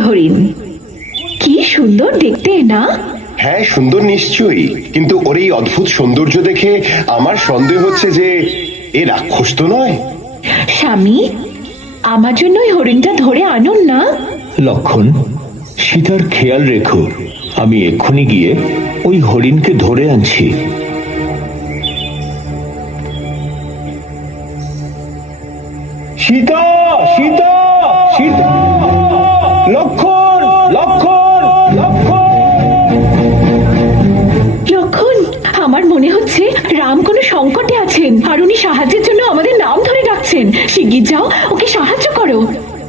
হরিণ। কি সুন্দর দেখতে না? হ্যাঁ সুন্দর নিশ্চয়ই। কিন্তু ওর এই অদ্ভুত সৌন্দর্য দেখে আমার সন্দেহ হচ্ছে যে এ রাক্ষস তো নয়। স্বামী আমার জন্য ওই হরিণটা ধরে আনুন না। লক্ষণ সীতার খেয়াল রেখো। আমি এক্ষুনি গিয়ে ওই হরিণকে ধরে আনছি। সংকটে আছেন। আর উনি সাহায্যের জন্য আমাদের নাম ধরে ডাকছেন। শিগগির যাও ওকে সাহায্য করো।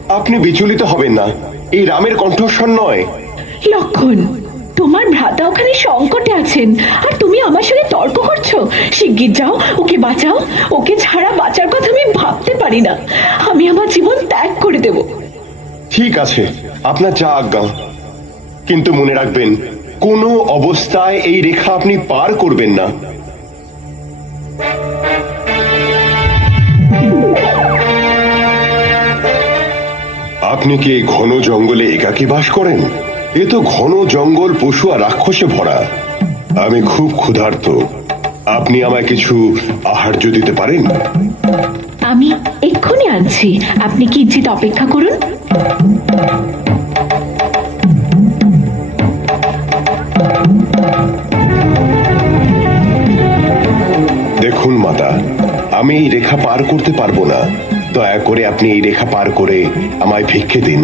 আপনি বিচলিত হবেন না। এই রামের কণ্ঠস্বর নয়। লক্ষণ তোমার ভ্রাতা ওখানে সংকটে আছেন আর তুমি আমার সঙ্গে তর্ক করছ। শিগগির যাও ওকে বাঁচাও। ওকে ছাড়া বাঁচার কথা আমি ভাবতে পারি না। আমি আমার জীবন ত্যাগ করে দেব। ঠিক আছে আপনার যা আজ্ঞা। কিন্তু মনে রাখবেন কোনো অবস্থায় এই রেখা আপনি পার করবেন না। আপনি কি এই ঘন জঙ্গলে একাকী বাস করেন? এ তো ঘন জঙ্গল পশু আর রাক্ষসে ভরা। আমি খুব ক্ষুধার্ত। আপনি আমায় কিছু আহার্য দিতে পারেন? আমি এক্ষুনি আনছি। আপনি কিঞ্চিত অপেক্ষা করুন? দেখুন মাতা আমি এই রেখা পার করতে পারব না। দয়া করে আপনি এই রেখা পার করে আমায় ভিক্ষে দিন।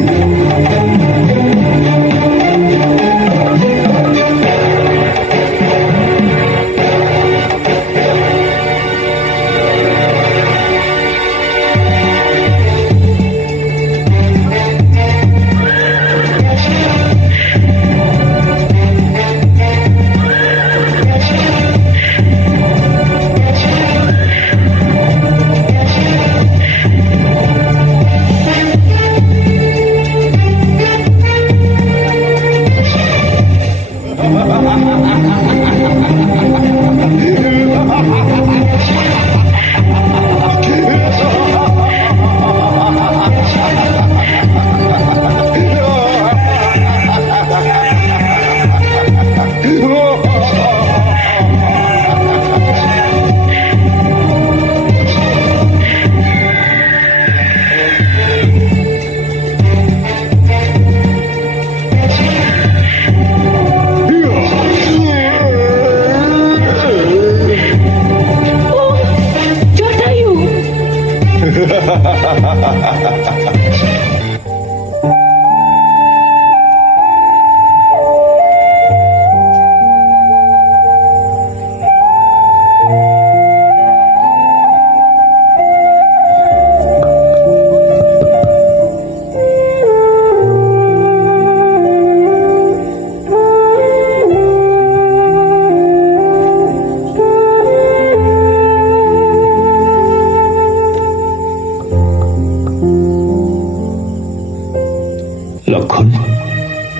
লক্ষণ।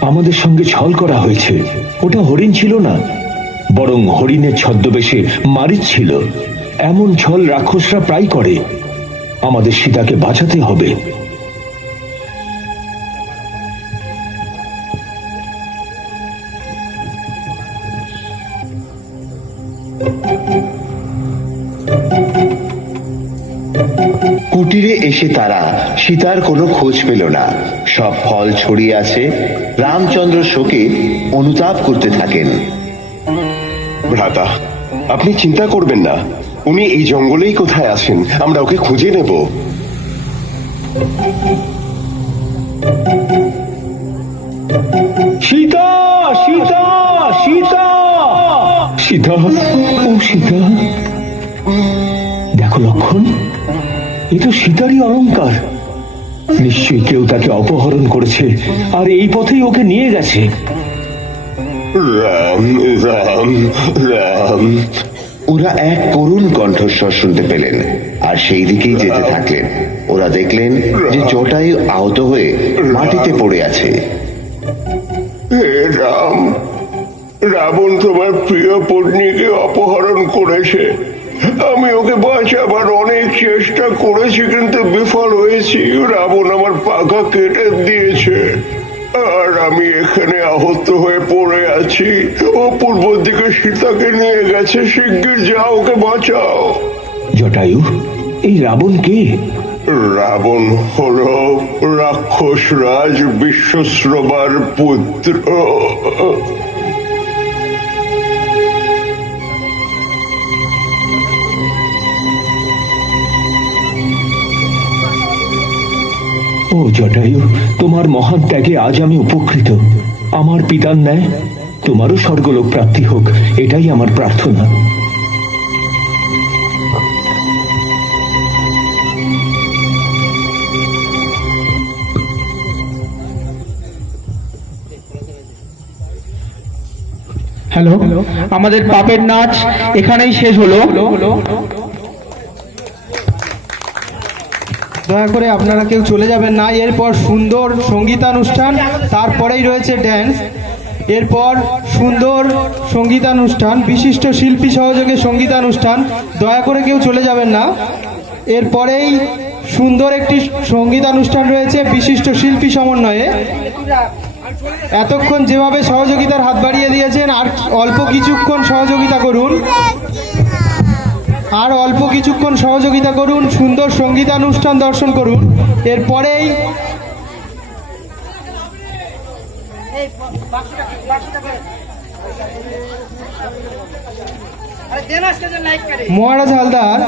আমাদের সঙ্গে ছল করা হয়েছে। ওটা হরিণ ছিল না, বরং হরিণের ছদ্মবেশে মারিচ ছিল। এমন ছল রাক্ষসরা প্রায় করে। আমাদের সীতাকে বাঁচাতে হবে। কুটিরে এসে তারা সীতার কোনো খোঁজ পেল না। সব ফল ছড়িয়ে আছে। রামচন্দ্র শোকে অনুতাপ করতে থাকেন। ভ্রাতা আপনি চিন্তা করবেন না। উনি এই জঙ্গলেই কোথায় আছেন? আমরা ওকে খুঁজে নেব। সীতা সীতা সীতা। সীতা? ও সীতা। দেখো লক্ষণ। এ তো সীতারই অলংকার। নিশ্চয়ই কেউ তাকে অপহরণ করেছে আর এই পথেই ওকে নিয়ে গেছে। রাম রাম রাম। ওরা এক করুণ কণ্ঠস্বর শুনতে পেলেন আর সেই দিকেই যেতে থাকলেন। ওরা দেখলেন যে জটায়ু আহত হয়ে মাটিতে পড়ে আছে। হে রাম রাবণ তোমার প্রিয় পত্নীকে অপহরণ করেছে। আমি ওকে বাঁচাবার অনেক চেষ্টা করেছি কিন্তু বিফল হয়েছি। রাবণ আমার পাখা কেটে দিয়েছে। আর আমি এখানে আহত হয়ে পড়ে আছি। ও পূর্ব দিকে সীতাকে নিয়ে গেছে শিগগির যা ওকে বাঁচাও। জটায়ু এই রাবণ কে? রাবণ হল রাক্ষস রাজ বিশ্বশ্রবার পুত্র। ও জটায়ু তোমার মহান ত্যাগে আজ আমি উপকৃত। আমার পিতার ন্যায় তোমারও স্বর্গলোক প্রাপ্তি হোক এটাই আমার প্রার্থনা। হ্যালো আমাদের পাপের নাচ এখানেই শেষ হলো। দয়া করে আপনারা কেউ চলে যাবেন না। এরপর সুন্দর সঙ্গীতানুষ্ঠান, তারপরেই রয়েছে ড্যান্স এরপর সুন্দর সঙ্গীতানুষ্ঠান, বিশিষ্ট শিল্পী সহযোগে সঙ্গীতানুষ্ঠান। দয়া করে কেউ চলে যাবেন না। এরপরেই সুন্দর একটি সঙ্গীতানুষ্ঠান রয়েছে, বিশিষ্ট শিল্পী সমন্বয়ে। এতক্ষণ যেভাবে সহযোগিতার হাত বাড়িয়ে দিয়েছেন, আর অল্প কিছুক্ষণ সহযোগিতা করুন। আর অল্প কিছুক্ষণ সহযোগিতা করুন, সুন্দর সঙ্গীতানুষ্ঠান দর্শন করুন। এরপরেই মহারাজ হালদার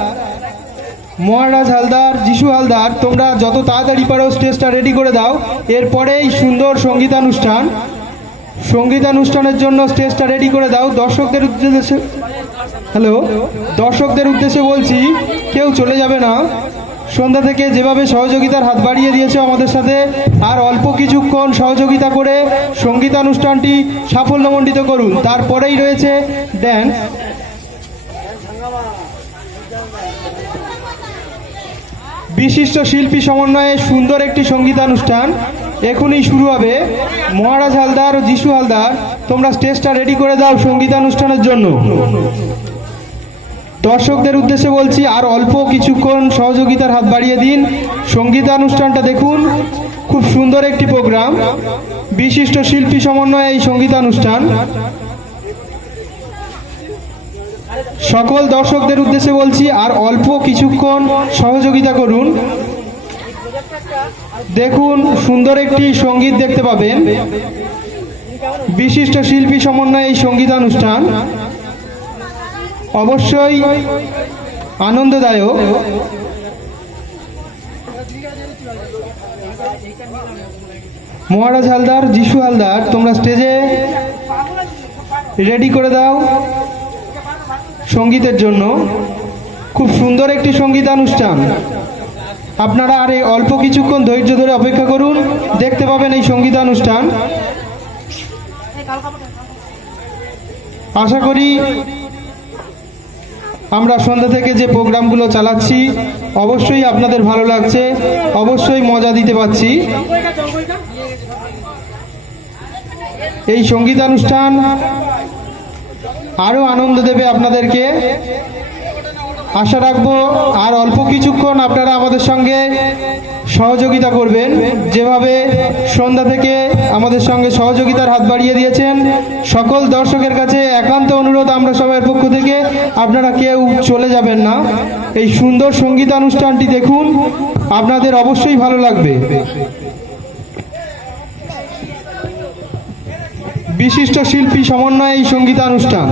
মহারাজ হালদার, যিশু হালদার, তোমরা যত তাড়াতাড়ি পারো স্টেজটা রেডি করে দাও। এরপরেই সুন্দর সঙ্গীতানুষ্ঠান। সঙ্গীতানুষ্ঠানের জন্য স্টেজটা রেডি করে দাও। দর্শকদের উদ্দেশ্যে হ্যালো দর্শকদের উদ্দেশ্যে বলছি, কেউ চলে যাবে না। সন্ধ্যা থেকে যেভাবে সহযোগিতার হাত বাড়িয়ে দিয়েছে আমাদের সাথে, আর অল্প কিছুক্ষণ সহযোগিতা করে সঙ্গীতানুষ্ঠানটি সাফল্যমণ্ডিত করুন। তারপরেই রয়েছে ড্যান্স বিশিষ্ট শিল্পী সমন্বয়ে সুন্দর একটি সঙ্গীতানুষ্ঠান। এখনই শুরু হবে। মহারাজ হালদার ও যিশু হালদার তোমরা স্টেজটা রেডি করে দাও সঙ্গীতানুষ্ঠানের জন্য। দর্শকদের উদ্দেশ্যে বলছি, আর অল্প কিছুক্ষণ সহযোগিতার হাত বাড়িয়ে দিন। সঙ্গীতানুষ্ঠানটা দেখুন, খুব সুন্দর একটি প্রোগ্রাম বিশিষ্ট শিল্পী সমন্বয়ে এই সঙ্গীতানুষ্ঠান। সকল দর্শকদের উদ্দেশ্যে বলছি, আর অল্প কিছুক্ষণ সহযোগিতা করুন। দেখুন, সুন্দর একটি সংগীত দেখতে পাবেন। বিশিষ্ট শিল্পী সমন্বয়ে এই সঙ্গীতানুষ্ঠান অবশ্যই আনন্দদায়ক। মহারাজ হালদার, যিশু হালদার, তোমরা স্টেজে রেডি করে দাও সঙ্গীতের জন্য। খুব সুন্দর একটি সঙ্গীতানুষ্ঠান। আপনারা আর অল্প কিছুক্ষণ ধৈর্য ধরে অপেক্ষা করুন। দেখতে পাবেন এই সঙ্গীতানুষ্ঠান। আশা করি আমরা সন্ধ্যা থেকে যে প্রোগ্রামগুলো চালাচ্ছি, অবশ্যই আপনাদের ভালো লাগছে, অবশ্যই মজা দিতে পারছি। এই সঙ্গীতানুষ্ঠান আরও আনন্দ দেবে আপনাদেরকে। আশা রাখব আর অল্প কিছুক্ষণ আপনারা আমাদের সঙ্গে সহযোগিতা করবেন। যেভাবে সন্ধ্যা থেকে আমাদের সঙ্গে সহযোগিতার হাত বাড়িয়ে দিয়েছেন, সকল দর্শকের কাছে একান্ত অনুরোধ আমরা সবার পক্ষ থেকে, আপনারা কেউ চলে যাবেন না। এই সুন্দর সঙ্গীতানুষ্ঠানটি দেখুন, আপনাদের অবশ্যই ভালো লাগবে। বিশিষ্ট শিল্পী সমন্বয়ে এই সঙ্গীতানুষ্ঠান।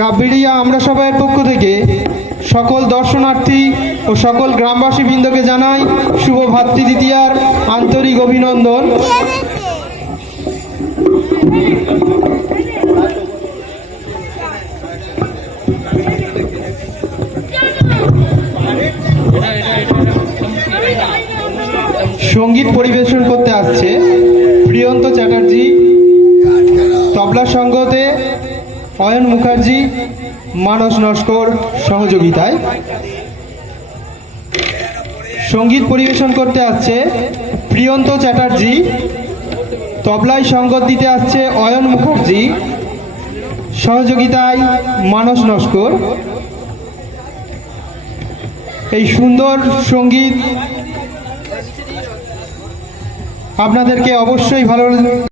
গাবিড়িয়া আমরা সবাইয়ের পক্ষ থেকে সকল দর্শনার্থী ও সকল গ্রামবাসী বৃন্দকে জানাই শুভ ভাতৃ দ্বিতীয়ার আন্তরিক অভিনন্দন। সংগীত পরিবেশন করতে আসছে প্রিয়ন্ত চ্যাটার্জি, তবলা সঙ্গতে অয়ন মুখার্জি মানস নস্কর সহযোগিতায়। সংগীত পরিবেশন করতে আসছে প্রিয়ন্ত চ্যাটার্জি। তবলায় সঙ্গত দিতে আসছে অয়ন মুখার্জি। সহযোগিতায় মানস নস্কর। এই সুন্দর সংগীত আপনাদেরকে অবশ্যই ভালো